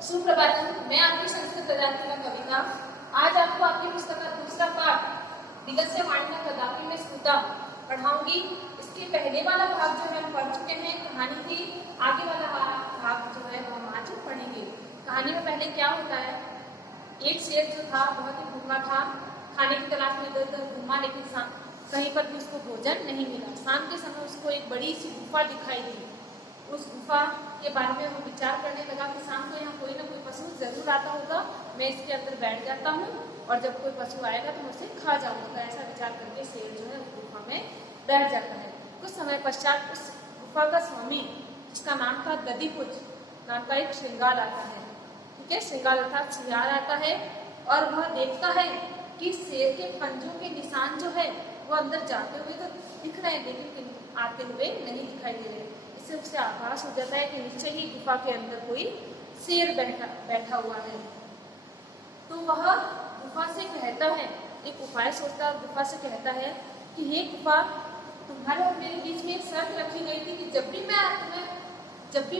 सुप्रभातम। मैं आपकी संस्कृत कदापि कविता आज आपको आपकी पुस्तक का दूसरा पाठ दिगस्य वाणिना कदापि में स्मृता पढ़ाऊंगी। इसके पहले वाला भाग जो है हम पढ़ चुके हैं कहानी की। आगे वाला भाग जो है वो हम आज पढ़ेंगे। कहानी में पहले क्या होता है, एक शेर जो था बहुत ही भूखा था, खाने की तलाश में इधर उधर घूमा, लेकिन कहीं पर भी उसको भोजन नहीं मिला। शाम के समय उसको एक बड़ी सी गुफा दिखाई दी। उस गुफा के बारे में वो विचार करने लगा कि शाम को यहाँ कोई ना कोई पशु जरूर आता होगा, मैं इसके अंदर बैठ जाता हूँ और जब कोई पशु आएगा तो मैं उसे खा जाऊंगा। ऐसा विचार करके शेर जो है उस गुफा में बैठ जाता है। कुछ समय पश्चात उस गुफा का स्वामी, जिसका नाम था दधिपुज नाम का एक श्रृंगार आता है। ठीक है, श्रृंगार अर्थात सियार आता है और वह देखता है कि शेर के पंजों के निशान जो है वो अंदर जाते हुए तो दिख रहे हैं, लेकिन आते हुए नहीं दिखाई दे रहे। इससे उसे आभास हो जाता है कि निश्चय ही गुफा के अंदर कोई शेर बैठा हुआ है। तो वह गुफा से कहता है, एक उपाय सोचता है, गुफा से कहता है कि ये गुफा, तुम्हारे और मेरे बीच में एक शर्त रखी गई थी कि जब भी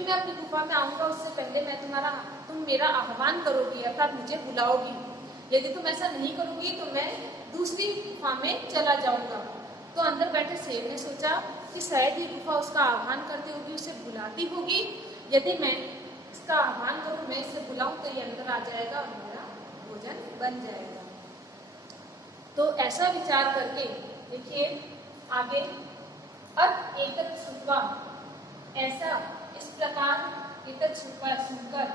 मैं अपनी गुफा में आऊंगा उससे पहले तुम मेरा आह्वान करोगी, अर्थात मुझे बुलाओगी। यदि तुम ऐसा नहीं करोगी तो मैं दूसरी गुफा में चला जाऊंगा। तो अंदर बैठे शेर ने सोचा कि शायद ये गुफा उसका आह्वान करती होगी, उसे बुलाती होगी। यदि मैं इसका आह्वान करूं, मैं इसे बुलाऊं तो ये अंदर आ जाएगा और मेरा भोजन बन जाएगा। तो ऐसा विचार करके देखिए आगे, अब एतत् श्रुत्वा, ऐसा इस प्रकार एतत् श्रुत्वा सुनकर,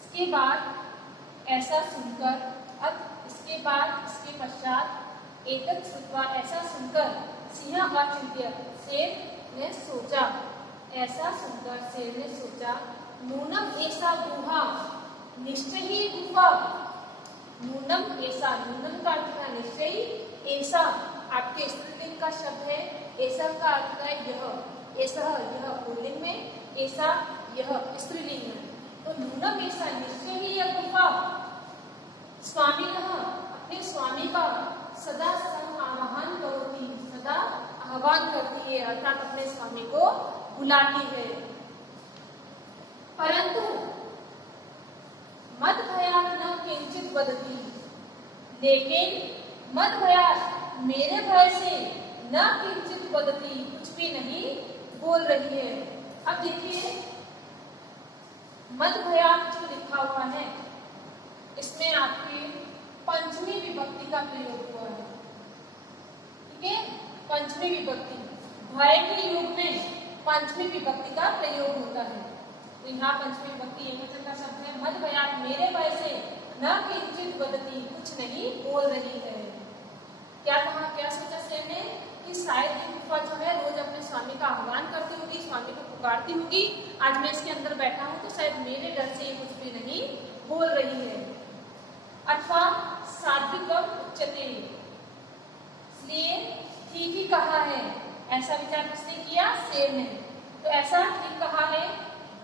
इसके बाद ऐसा सुनकर, अब इसके बाद इसके पश्चात एतत् श्रुत्वा ऐसा सुनकर, सिंह अचिंत्य, शेर ने सोचा, ऐसा सुनकर शेर ने सोचा, नूनम ऐसा गुहा, निश्चय ही गुफा। नूनम ऐसा, नूनम का अर्थ है निश्चय ही, ऐसा आपके स्त्रीलिंग का शब्द है, ऐसा का अर्थ है यह, ऐसा यह पुल्लिंग में, ऐसा यह स्त्रीलिंग में। तो नूनम ऐसा, निश्चय ही यह गुफा, स्वामी अपने स्वामी का सदा आह्वान करोगी, सदा आह्वान करती है, अर्थात अपने स्वामी को बुलाती है। परंतु मद भयात न किंचित वदति, लेकिन मद भयात मेरे भय से, न किंचित वदति कुछ भी नहीं बोल रही है। अब देखिए मद भयात जो लिखा हुआ है इसमें आपकी पंचमी विभक्ति का प्रयोग हुआ है। ठीक है, पंचमी विभक्ति, भय के योग में पंचमी विभक्ति का प्रयोग होता है। तो यहाँ पंचमी विभक्ति एकवचन का शब्द है, मद भयात मेरे भय से, न किंचित वदति कुछ नहीं बोल रही है। क्या कहा, क्या सोचा शेर ने कि शायद ये गुफा जो है रोज अपने स्वामी का आह्वान करती होगी, स्वामी को पुकारती होगी। आज मैं इसके अंदर बैठा हूँ तो शायद मेरे डर से ये कुछ भी नहीं बोल रही है। अथवा सात्विकम उच्यते, इसलिए ठीक ही कहा है, ऐसा विचार किसने किया, शेर ने। तो ऐसा ठीक कहा है,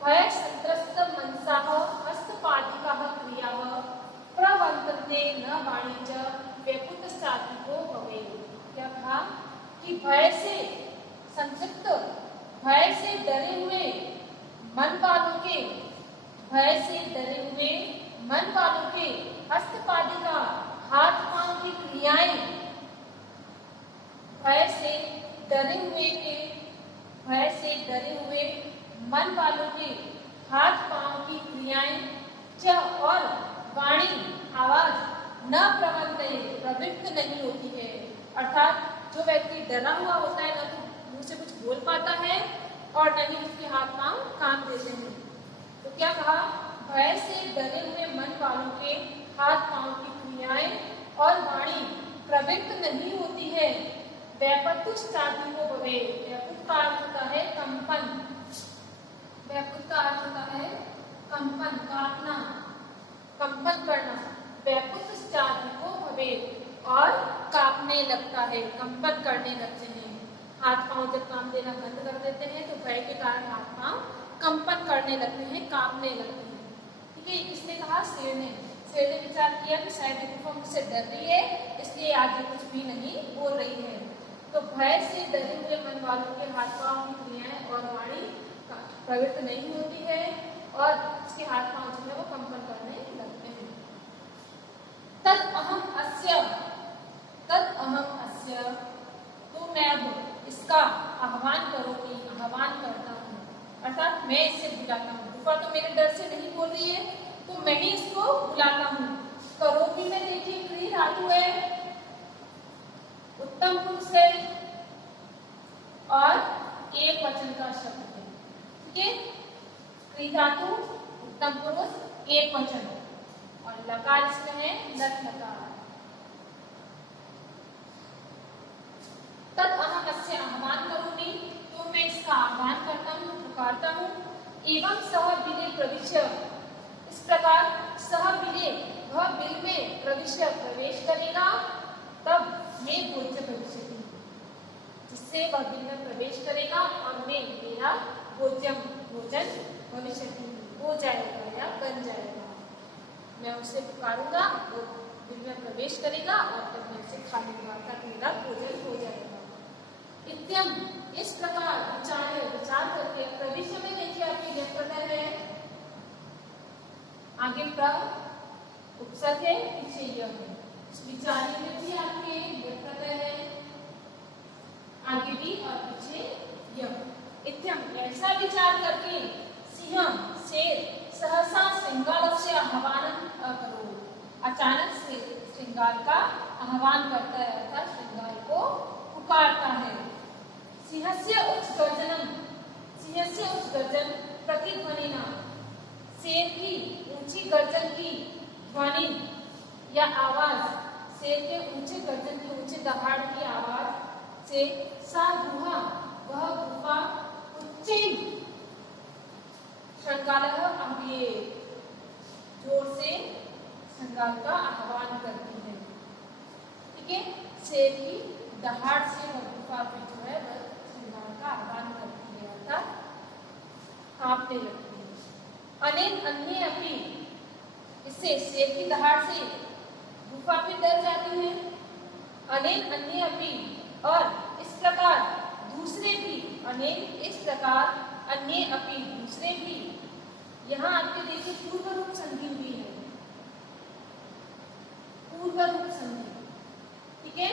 भय संत्रस्त मनसाः हस्तपादिकाः क्रियाः प्रवर्तन्ते न वाणिज व्यकुतश्चात्मिको भवेत्। क्या कहा कि भय से संतृप्त, भय से डरे हुए मन वालों के, भय से डरे हुए मन वालों के हस्तपादिका, हाथ पांव की क्रियाएं, भय से डरे हुए मन वालों के हाथ पांव की क्रियाएं, च और वाणी आवाज, न प्रवृत्त नहीं होती है। अर्थात जो व्यक्ति डरा हुआ होता है, न तो मुंह से कुछ बोल पाता है और न ही उसके हाथ पांव काम देते हैं। तो क्या कहा, भय से डरे हुए मन वालों के हाथ पांव की क्रियाएं और वाणी प्रवृत्त नहीं होती है। व्यापत्तुश्चात्मिको भवेत्, व्यापृत का अर्थ होता है कंपन, व्यापृत का अर्थ होता है कंपन, कांपना, कंपन करना। व्यापत्तुश्चात्मिको भवेत्, और कांपने लगता है, कंपन करने लगते हैं। हाथ पांव जब काम देना बंद कर देते हैं तो भय के कारण हाथ पांव कंपन करने लगते हैं, कांपने लगते हैं। ठीक है, किसने कहा, शेर ने। शेर ने विचार किया कि शायद गुफा मुझसे डर रही है, इसलिए आज ये कुछ भी नहीं बोल रही है। तो भय से डरे हुए मन वालों के हाथ पांव की क्रियाएं और वाणी प्रवृत्त नहीं होती है और उसके हाथ पांव जो है वो कंपन करने लगते हैं। तद अहम अस्य, तो मैं अब इसका आह्वान करूंगी, आह्वान करता हूँ, अर्थात मैं इसे बुलाता हूँ। गुफा तो मेरे डर से नहीं बोल रही है, तो मैं ही इसको बुलाता हूँ। करोपी में देखिए क्री धातु है, उत्तम पुरुष है और एक वचन का शब्द है। ठीक है, क्री धातु, उत्तम पुरुष, एक वचन, और लकार इसमें है लट लकार। तद अहमस्य आह्वान करूंगी, तो मैं इसका आह्वान करता हूँ, पुकारता हूँ। एवं सह बिले प्रविश्य, इस प्रकार सह बिले, वह बिल में प्रविश्य प्रवेश करेगा, तब मैं भोज्य भविष्यति, जिससे वह बिल में प्रवेश करेगा और मैं मेरा भोजन भविष्यति हो जाएगा या बन जाएगा। मैं उसे पुकारूंगा, वो बिल में प्रवेश करेगा और तब मैं उसे खा लूंगा, तब मेरा भोजन हो जाएगा। इत्यम, इस प्रकार विचार करके, प्रविश्य में देखिए आपकी व्यक्तता है, आगे प्र उपसर्ग है, पीछे यह है। इस विचार्य में भी आपके व्यक्तता है, आगे भी और पीछे यह। इत्यम, ऐसा विचार करके सिंह शेर सहसा श्रृंगार से आह्वान करो, अचानक से श्रृंगार का आह्वान करता है, अर्थात श्रृंगार को पुकारता है। सिंहस्य उच्च गर्जनम, सिंहस्य उच्च गर्जन प्रतिध्वनिना, शेर की ऊंची गर्जन की ध्वनि या आवाज, शेर के ऊंचे गर्जन की, ऊंचे दहाड़ की आवाज से सा गुहा, वह गुफा, उच्चे श्रृंगारः आह्वये, जोर से श्रृंगार का आह्वान करती है। ठीक है, शेर की दहाड़ से वह गुफा में जो है वह श्रृंगार का आह्वान करती है, अर्थात कांपने लगती है। अनेक अन्य अपनी, इससे शेर की दहाड़ से गुफा पे डर जाती है। अनेक अन्य अपनी, और इस प्रकार दूसरे भी, अनेक इस प्रकार, अन्य अपनी दूसरे भी। यहाँ आपके देखिए पूर्व रूप संधि हुई है, पूर्व रूप संधि। ठीक है,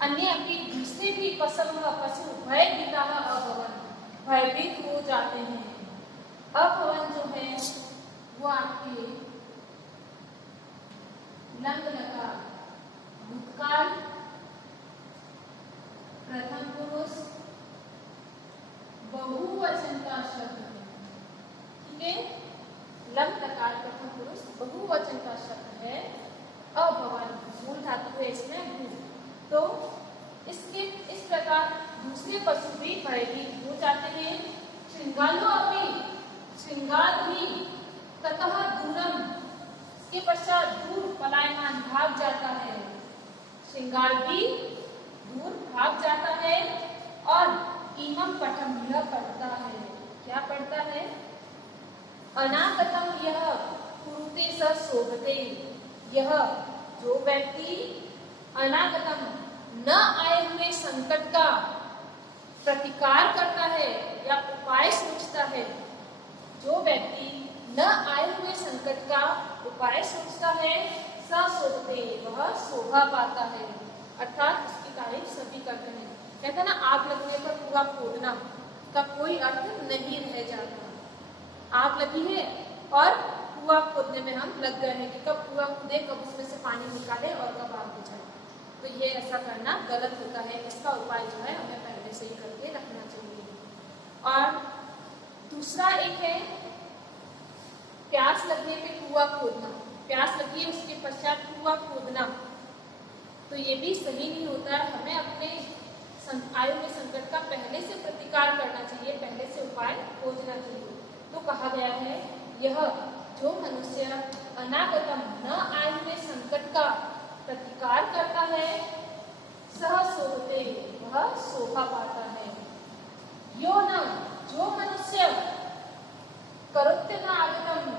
अन्य अपनी दूसरे भी पशु भयभीता अभवन, भयभीत हो जाते हैं। अभवन जो है वो आपके लंग लकार, भूतकाल, प्रथम पुरुष, बहुवचन का शब्द है। ठीक है, लंग लकार प्रथम पुरुष बहुवचन का शब्द है। अभवन मूल धातु है इसमें भू, तो इसके इस प्रकार दूसरे पशु भी भयभीत हो जाते हैं। श्रृंगालो अपनी, श्रृंगार भी, ततः दूरम, इसके पश्चात दूर, पलायमान भाग जाता है। श्रृंगार भी दूर भाग जाता है। और इमं पठम, यह पढ़ता है, क्या पढ़ता है? अनागतम यह कुरुते स शोभते, यह जो व्यक्ति अनागतम न आए हुए संकट का प्रतिकार करता है या उपाय सोचता है, जो व्यक्ति न आए हुए संकट का उपाय सोचता है, स शोभते, वह शोभा पाता है। अर्थात इसकी तारीफ सभी करते हैं। कहते हैं ना, आग लगने पर कुआं खोदना का कोई अर्थ नहीं रह जाता। आग लगी है और कुआं खोदने में हम लग गए हैं कि कब कुआं खोदे, कब उसमें से पानी निकाले और कब आग बुझाए, तो ये ऐसा करना गलत होता है। इसका उपाय जो है हमें पहले से ही करके रखना चाहिए। और दूसरा एक है प्यास लगने पे कुआं खोदना, प्यास लगी है उसके पश्चात कुआं खोदना, तो ये भी सही नहीं होता है। हमें अपने आयु में संकट का पहले से प्रतिकार करना चाहिए, पहले से उपाय खोजना चाहिए। तो कहा गया है, यह जो मनुष्य अनागतम न आए हुए संकट का प्रतिकार करता है, सह शोभते, वह शोभा पाता है। यो न, जो मनुष्य करोत्य न आगतम,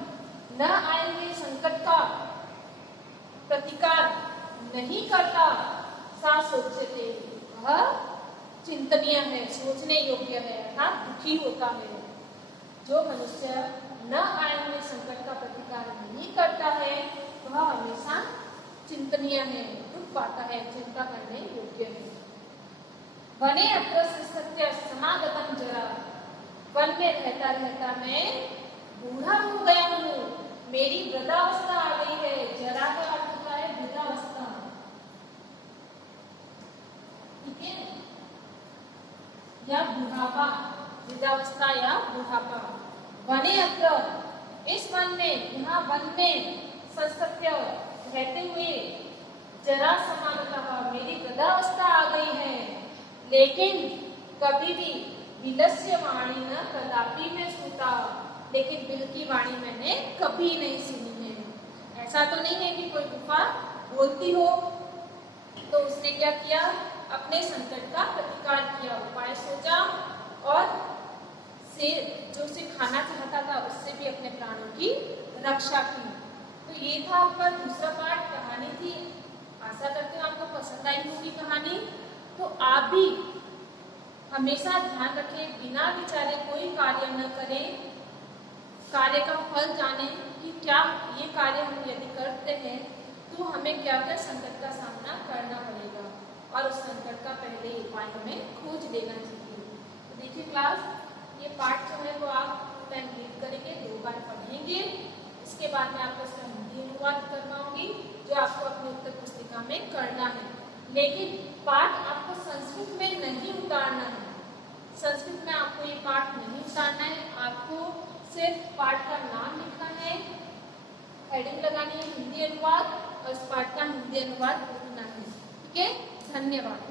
न आए हुए संकट का प्रतिकार नहीं करता, सा शोभते, वह चिंतनीय है, सोचने योग्य है, अर्थात दुखी होता है। जो मनुष्य न आए हुए संकट का प्रतिकार नहीं करता है वह हमेशा चिंतनीय है, दुख पाता है, चिंता करने योग्य है। वने अत्र सत्य समागतम जरा, वन में रहता रहता मैं बूढ़ा हो गया हूँ, मेरी वृद्धावस्था आ गई है। जरा का अर्थ होता है वृद्धावस्था, ठीक है, या बुढ़ापा, वृद्धावस्था या बुढ़ापा। वने अत्र, इस वन में, यहाँ वन में संसत्य रहते हुए जरा समागतः, मेरी वृद्धावस्था आ गई है, लेकिन कभी भी बिलस्य वाणी न कदापि में सुता, लेकिन बिल की वाणी मैंने कभी नहीं सुनी है। ऐसा तो नहीं है कि कोई गुफा बोलती हो तो उसने क्या किया, अपने संकट का प्रतिकार किया, उपाय सोचा और से जो उसे खाना चाहता था उससे भी अपने प्राणों की रक्षा की। तो ये था आपका दूसरा पार्ट, कहानी थी। आशा करते हो आपको पसंद आई होगी कहानी। तो आप भी हमेशा ध्यान रखें, बिना विचारे कोई कार्य न करें, कार्य का फल जाने कि क्या ये कार्य हम यदि करते हैं तो हमें क्या क्या संकट का सामना करना पड़ेगा, और उस संकट का पहले उपाय हमें खोज लेना चाहिए। तो देखिए क्लास, ये पार्ट जो है वो आप टाइम रीड करेंगे, 2 बार पढ़ेंगे, इसके बाद में आपको इसका हिंदी अनुवाद करवाऊंगी जो आपको अपनी उत्तर पुस्तिका में करना है। लेकिन पाठ आपको संस्कृत में नहीं उतारना है, संस्कृत में आपको ये पाठ नहीं उतारना है, आपको सिर्फ पाठ का नाम लिखना है, हेडिंग लगानी है हिंदी अनुवाद, और इस पाठ का हिंदी अनुवाद लिखना है। ठीक है, धन्यवाद।